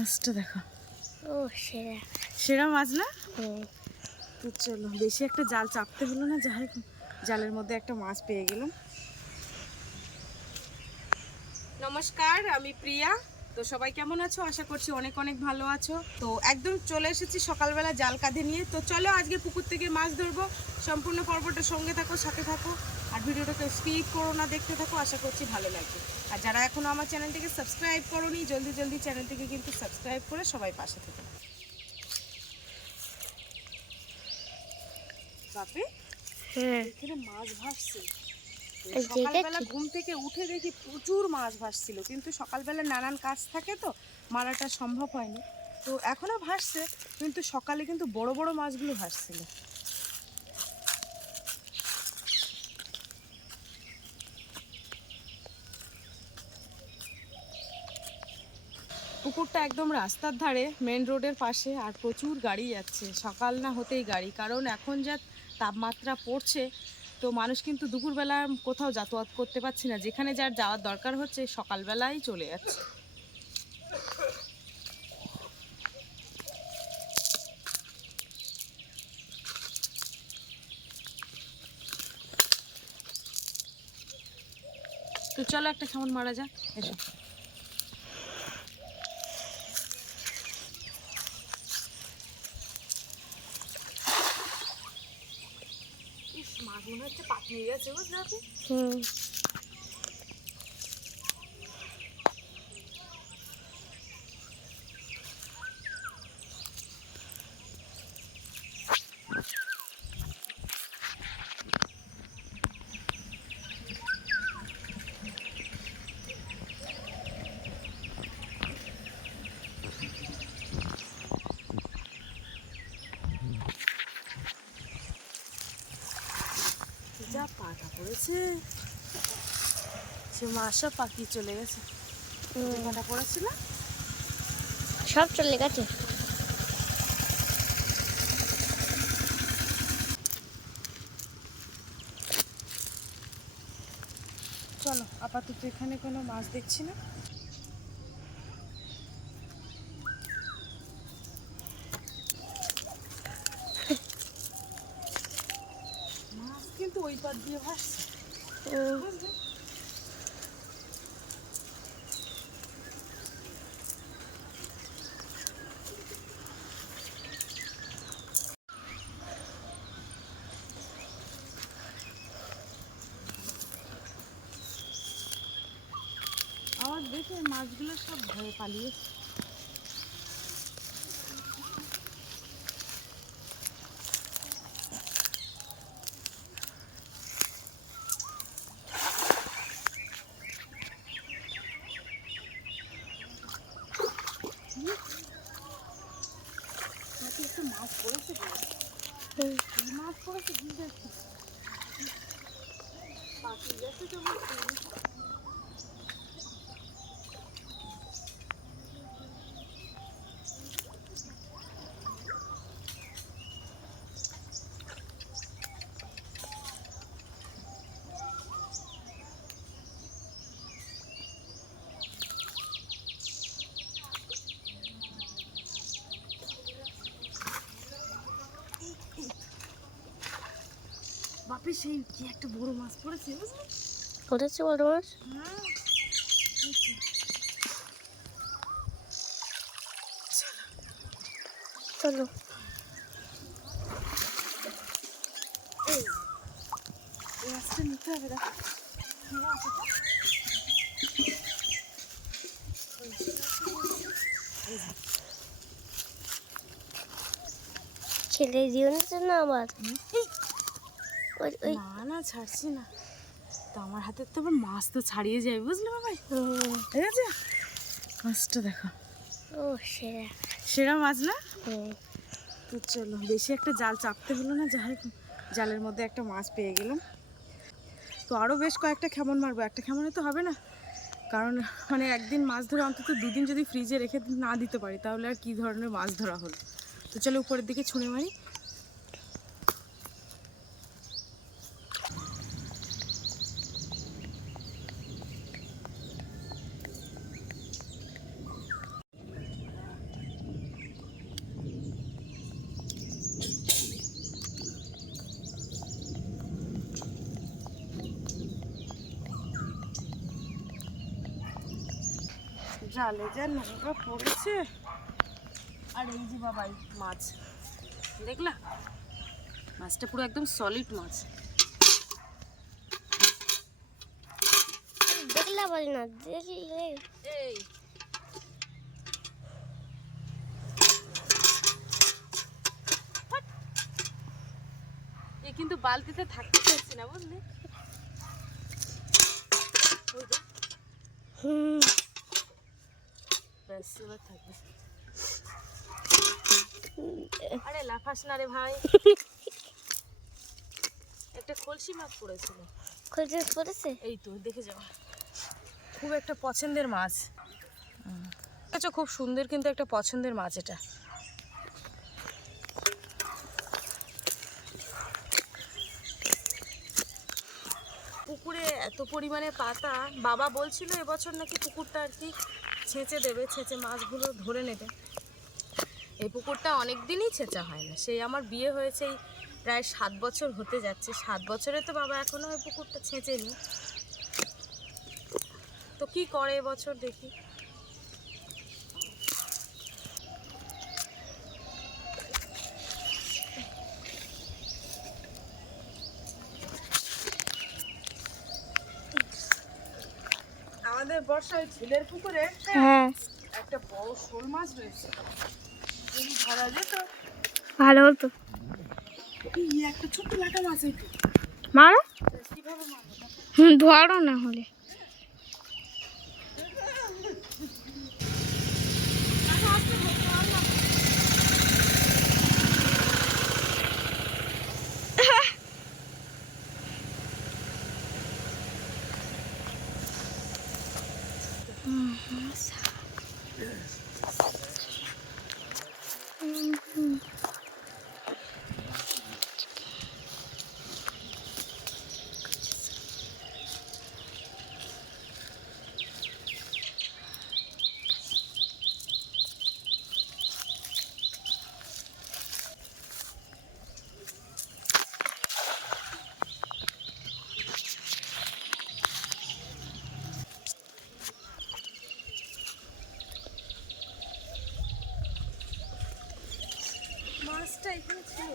মাছটা দেখো। ও সেরা। সেরা মাছ না? তো চলো বেশি একটা জাল চাপতে হলো না যাই জালের মধ্যে একটা মাছ পেয়ে গেলাম। নমস্কার আমি প্রিয়া। তো সবাই কেমন আছো? আশা করছি অনেক অনেক ভালো আছো। তো একদম চলে এসেছি সকালবেলা জাল কাঁধে নিয়ে। তো চলো আজকে পুকুর থেকে মাছ ধরবো। সম্পূর্ণ পর্বটা সঙ্গে থাকো সাথে থাকো। আর ভিডিওটাকে স্কিপ করো না দেখতে থাকো। আশা করছি ভালো লাগবে। আর যারা এখনও আমার চ্যানেলটিকে সাবস্ক্রাইব করোনি জলদি জলদি চ্যানেলটিকে কিন্তু সাবস্ক্রাইব করে সবাই পাশে থেকো। বাপে হ্যাঁ। এখানে মাছ ভাসছে। সকালবেলা। ঘুম থেকে উঠে দেখি প্রচুর মাছ ভাসছিল কিন্তু সকালবেলা নানান কাজ থাকে তো মারাটা সম্ভব হয়নি। তো এখনও ভাসছে কিন্তু সকালে কিন্তু বড় বড় মাছগুলো ভাসছিল। পুকুরটা একদম রাস্তার ধারে মেন রোডের পাশে আর প্রচুর গাড়ি যাচ্ছে। সকাল না হতেই গাড়ি কারণ এখন যা তাপমাত্রা পড়ছে তো মানুষ কিন্তু দুপুরবেলা কোথাও যাতায়াত করতে পারছি না। যেখানে যার যাওয়ার দরকার হচ্ছে সকালবেলাই চলে যাচ্ছে। তো চলো একটা কেমন মারা যাক, এসো। মনে হচ্ছে পাকিয়ে গেছে বুঝলে? হুম। পড়েছে সে মাসা পাখি চলে গেছে। পাটা পড়েছিল? সব চলে গেছে। চলো আপাতত এখানে কোনো মাছ দেখছি না। মাছ কিন্তু ওই পার দিয়ে ভাসছে? আমার দেখে মাছগুলো সব ভয়ে পালিয়ে নাকি একটু মাছ পড়েছে তো? হুম। কি মাছ পড়েছে বুঝতে পারছি না। পাখি গেছে তো বলছি। বাপে সেই কি একটা বড় মাছ পড়েছে বুঝলি পড়েছে বড় মাছ হ্যাঁ চলো এই এই মাছটা নিতে হবে দেখো কি মাছ এটা? ছেলে দিও না তো না আবার এই, ওই না না ছাড়ছি না। তো আমার হাতে তো আবার মাছ তো ছাড়িয়ে যায় বুঝলে বাবাই। ঠিক আছে মাছটা দেখো। ও সেরা। সেরা মাছ না? তো চলো বেশি একটা জাল চাপতে হলো না যাই জালের মধ্যে একটা মাছ পেয়ে গেলাম। তো আরও বেশ কয়েকটা খেমন মারবো একটা খেমনে তো হবে না। কারণ মানে একদিন মাছ ধরে অন্তত দুদিন যদি ফ্রিজে রেখে না দিতে পারি তাহলে আর কী ধরনের মাছ ধরা হলো? তো চলো উপরের দিকে ছুঁড়ে মারি। জালে যা নোংরা পড়েছে। আর এই যে বাবাই মাছ। দেখলা? মাছটা পুরো একদম সলিড মাছ। দেখলে বলি না দেখলে। এই। এ কিন্তু বালতিতে থাকতে চাইছি না বুঝলি? হুম। আরে লাফাস না রে ভাই। একটা কলসি মাছ পড়েছিল। খুলতে পড়েছে? এই তো দেখে যাও। খুব একটা পছন্দের মাছ। আচ্ছা খুব সুন্দর কিন্তু একটা পছন্দের মাছ এটা। পুকুরে এত পরিমাণে পাতা বাবা বলছিল এবছর নাকি পুকুরটা আর কি ছেঁচে দেবে, ছেঁচে মাছগুলো ধরে নেবে। এই পুকুরটা অনেক দিনই ছেঁচা হয় না। সেই আমার বিয়ে হয়েছে এই প্রায় সাত বছর হতে যাচ্ছে। সাত বছরে তো বাবা এখনও ওই পুকুরটা ছেঁচেনি। তো কি করে এবছর দেখি? বর্ষায় ছেলের পুকুরে হ্যাঁ একটা বড় শোল মাছ রয়েছে। যদি ধরা যেত ভালো হতো। একটা ছোট্ট লাটা মাছ এটা মারো? হুম ধরো না হলে। মাছটা এখানে ছিল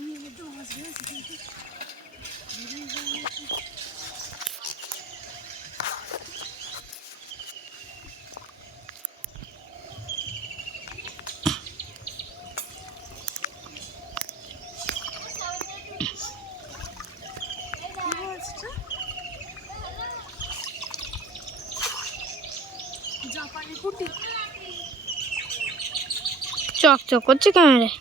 এই মধ্যে মাছ রয়েছে কিন্তু বেরিয়ে যায় নাকি? কি মাছটা? জাপানি কুটি চক চক করছে ক্যামেরায়।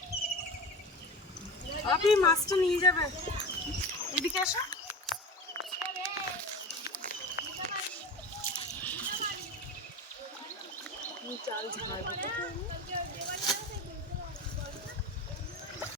আপনি মাছটা নিয়ে যাবে। এদিকে আসো। চাল